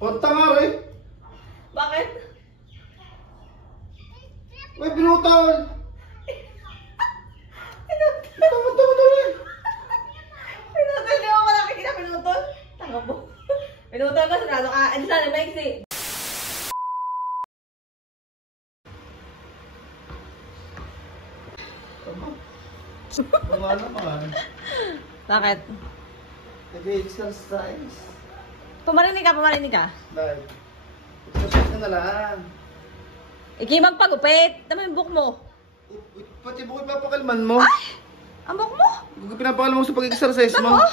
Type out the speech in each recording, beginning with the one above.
Punta nga eh. Bakit? May pinutol. Tama eh. Pinutol, di mo malaki kita pinutol? Tanga po. Pinutol ka, sarado ka. Ano sana, Mexi? Wala naman. Bakit? Nag-exercise. Pumarinig ka. Dahil, exercise ka na lang. Iki magpagupit. Tama yung buhok mo. Pati bukod papakalman mo. Ay! Ang buhok mo? Pinapakalman mo sa pag-exercise mo. Tama?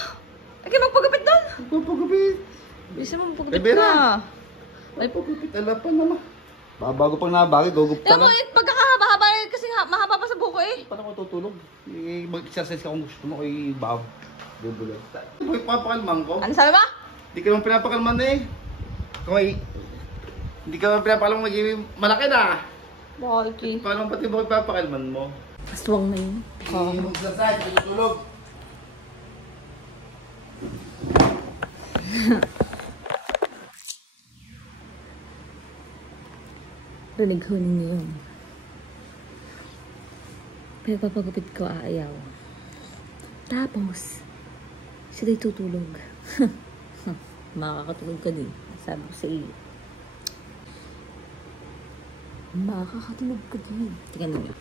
Iki magpagupit doon. Pagpagupit. Bisa mo magpagupit Bebe ka. na. May pagpagupit. Ala pa naman. Bago pang nabagay, gugup ka Tama mo, na. pagkakahaba-haba kasi mahaba pa sa buhok eh. Paano ko tutulog? Mag-exercise ka kung gusto mo kay Bob. Bubulat. Bukod papakalman ko. Ano sabi mo? Hindi ka naman pinapakalman eh. Kung ay, hindi ka naman pinapakalman magiging malaki na. Balki. Paano pati bukod papakalman mo? Aswang na yun. Mag-exercise, tutulog. Rinig ho ninyo yun. Pagpapagupit ko aayaw. Tapos, sila'y tutulog. Makakatulog ka din. Sabi ko sa iyo. Makakatulog ka din. Tingnan nyo.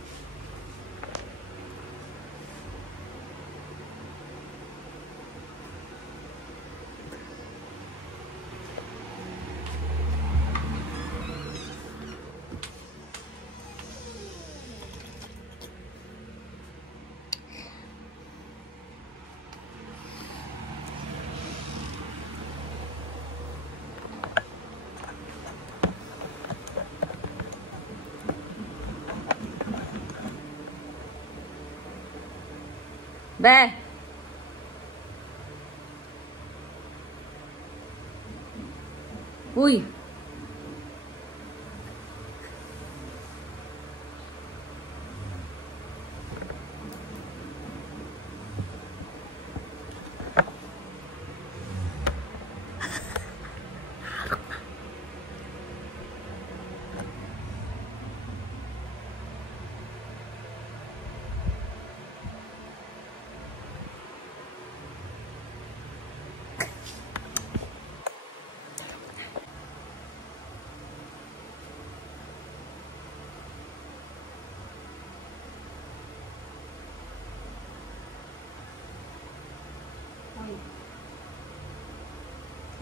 Be! Uy!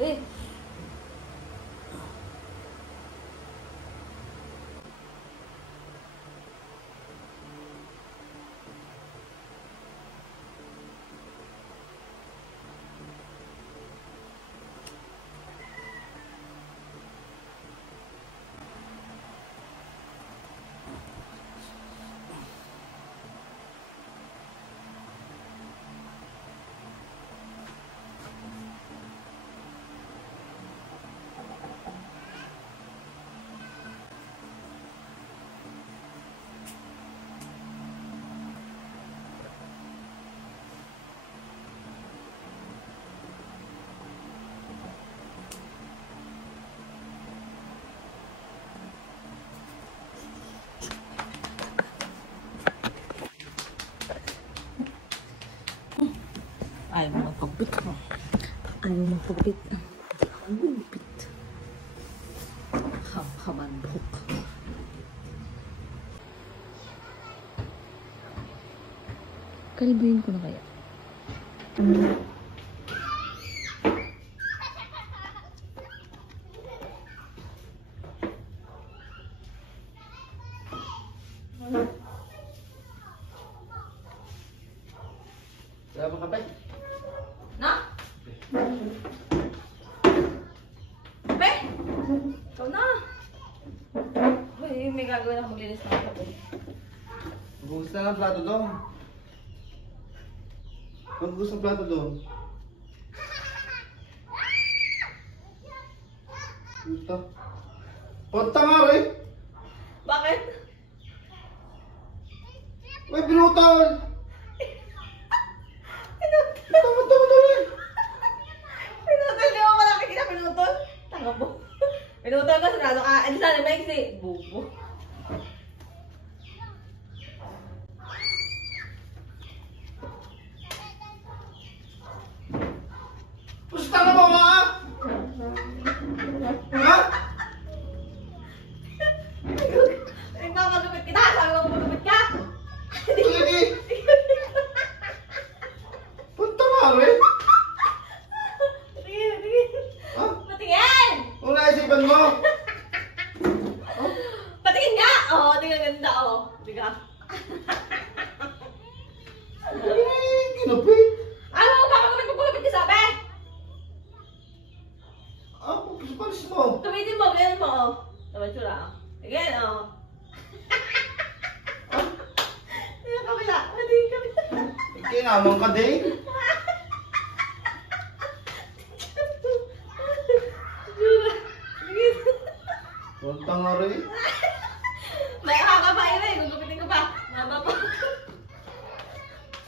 Eh. Ayaw mo magpagupit. Ayaw mo magpagupit. Hindi ako magpagupit. Haban buhok. Kalbuhin ko na kaya. Wala bang kapay? Na? Be? Ikaw na. Uy, may gagawin ako maglinis na ako. Bukas na ng plato doon. Magbukas ng plato doon. Punta. Punta nga eh. Bakit? May pinutol. Tama eh. Pinutol, di mo malaki kita pinutol? Tanga po. Pinutol ko sa ano sana may kasi. Bubo. Pusta na mo ha? Ha? Nagpapagupit kita! Sabi ko magupit ka! Sige. Punta nga rin. Tingin, tingin. Ha? Patingin! Kung naisipan mo. Patingin nga! Oo, tingin ganda, oo. Tiga. Ay, kinupit. Ano? Papagupit ka sabi? Ah, palis mo. Tumitin mo, ganyan mo, oo. Tama sila. Again, oo. Tingin kabila. Tingin kabila. Kinamang ka din. Jura. Tingin. Punta nga rin. May kakabain na eh. Gugupitin ko pa. Maba pa.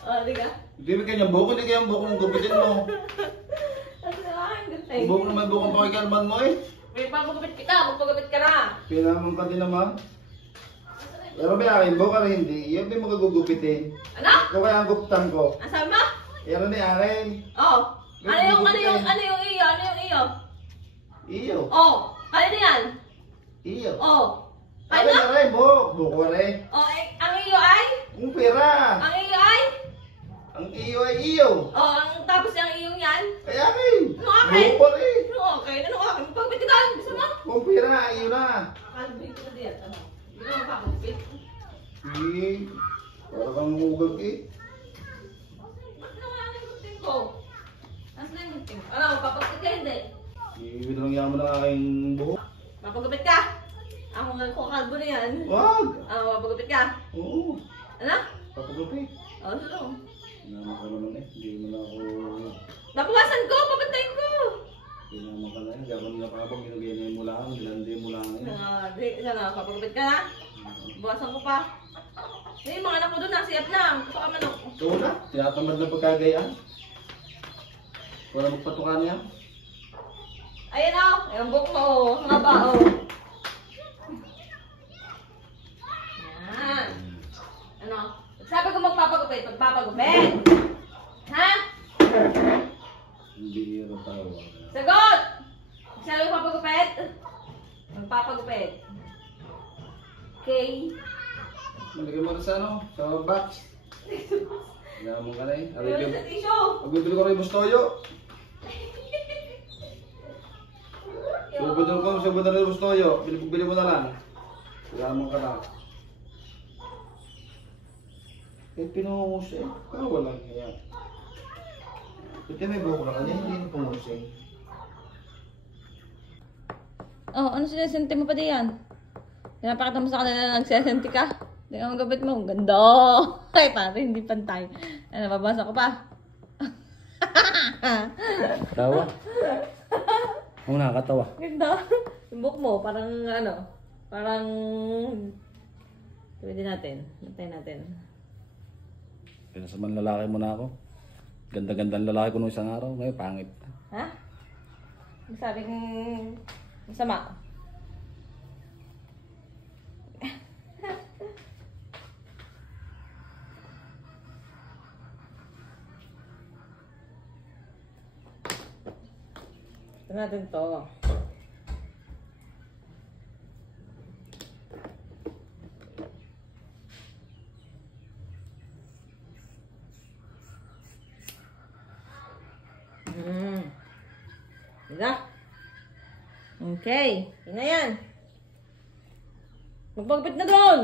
Oo, tiga. Hindi mo kanyang buko, hindi kanyang buko ng gupitin mo. Ang buko na may buko pa kay Kalman mo eh. May pagpagupit kita, magpagupit ka na. Pinamang ka din naman. Pero may akin, buka rin hindi. Yun may magagugupitin. Ano? Ito kaya ang gupitan ko. Ang sabi mo? Yan ni akin. Oo. Ano yung iyo? Ano yung iyo? Iyo. Oo. Kanino yan? Iyo. Oo. Sabi Ano? na rin, buko rin. Oo, ang iyo ay? Kung pera. Ang iyo ay? Ang iyo ay iyo. Oo, ang tapos yung iyong yan? Kaya rin. Ano akin? Buko rin. Ano akin? Ano akin? Magpagupit ka. Gusto mo? Kung pera, iyo na. Kalbig ko diyan. Ano? Hindi na magpagupit. Sige. Para kang mugag eh. Ba't naman ang gupitin ko? Nasaan yung gupitin ko? Ano, magpapagupit ka hindi? Ibinangyan mo ng aking buhok. Mapagupit ka? Ako nga ko kalbo na yan. Wag. Mapagupit ka? Oo. Ano? Papagupit. Oo, sino? Naman ka naman eh. Hindi mo na ako... Napawasan ko! Papantayin ko! Hindi naman ka na eh. Gabon na pa ako. Ginugyan mo lang. Dilandi mo lang eh. Sana, papagupit ka na? Bawasan ko pa. Eh, mga anak ko doon, nasiyap na. Gusto ka manok. Ito na. Tinatamad na pagkagayaan. Wala magpatukan niya. Ayan o. Ayan buhok mo o. Ang haba o. Yan. Ano? Sabi ko magpapagupit. Magpapagupit. Ha? Hindi hiro tawa. Sagot! Sabi ko magpapagupit. Magpapagupit. Okay. Malagay mo rin sa ano? Sa box. Naman ka na eh. Ayun sa tissue. Pag-bibili ko rin yung bustoyo. Subod na rin yung bustoyo. Bili mo na lang. Naman ka na. Eh, pinungus eh. Pero walang hiya. Ito may buhok na kanya, hindi na pumungus eh. Oh, ano sinesente mo pa diyan? Pinapakita mo sa kanila na nagsesente ka? Hindi ka magabit mo. Ang ganda! Ay, pare, hindi pantay. Ano, babasa ko pa. Tawa? Oo, nakakatawa. Ganda. Yung book mo, parang ano, parang... Pwede natin. Matay natin. Pinasaman lalaki mo na ako. Ganda-gandang lalaki ko nung isang araw. Ngayon, pangit. Ha? Masabing... Masama. Ito natin to. Diba? Okay. Yun na yan. Magpagpit na doon.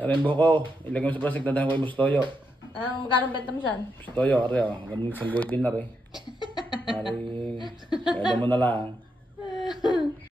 Yan yung buhok ko. Ilagay mo sa plastic, dadaan ko yung bustoyo. Ang magkano benta mo dyan? Bustoyo, ari oh. Ganun isang good dinner eh. Ari, kaya mo na lang.